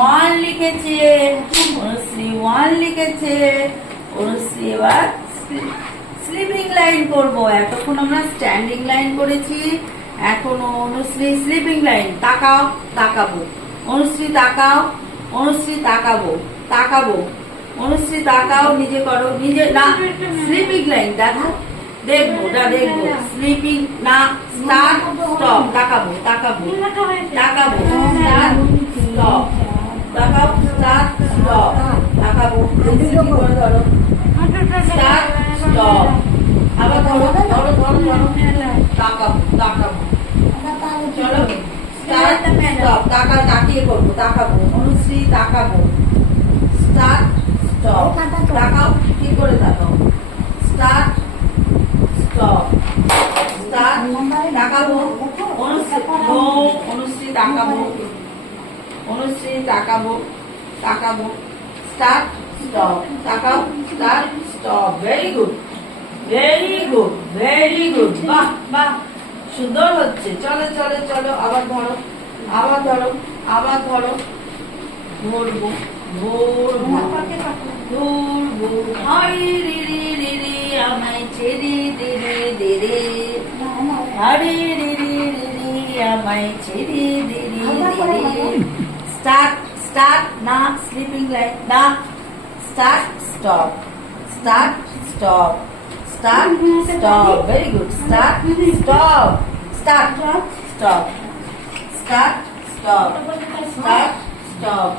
One লিখেছে, Anushree one লিখেছে। অনুশ্রী এবার স্লিপিং লাইন করবো। এতক্ষণ আমরা স্ট্যান্ডিং লাইন করেছি, এখন অনুশ্রী স্লিপিং লাইন। তাকাও, তাকাবো। অনুশ্রী তাকাও, অনুশ্রী তাকাবো, তাকাবো। অনুশ্রী তাকাও, নিজে করো, নিজে না। স্লিপিং লাইন দেখো, দেখবো না, দেখবো। স্লিপিং না, স্টার্ট স্টপ। তাকাবো, তাকাবো, তাকাবো, স্টার্ট স্টপ। তাকাও, স্টার্ট স্টপ। তাকাবো, ধরো, স্টার্ট স্টপ। আবার ধরো, ধরো, ধরো, ধরো। তাকাবো, তাকাবো। চলো, স্টার্ট স্টপ। তাকিয়ে করবো, তাকাবো। অনুশ্রী তাকাবো, স্টার্ট স্টপ। তাকাও, কি করে তাকাও? Start stop, start. তাকাবো, অনুশ্রী অনুশ্রী তাকাবো, অনুশ্রী তাকাবো, তাকাবো। Start stop. তাকাও, start stop. Very good, very good, very good. বাহ বাহ, সুন্দর হচ্ছে। চলো চলো চলো, আবার ধরো, আবার ধরো, আবার ধরো। ধরবো, ধরবো, ধরবো। হরি রি রি রি রি আমায় ছেড়ে দে রে দে রে। হরি রি রি রি রি আমায় ছেড়ে দে রে দে রে। স্টার্ট স্টার্ট না, স্লিপিং লাইন না। Start stop, start stop, start stop. Very good. Start stop, start stop, start stop, start stop.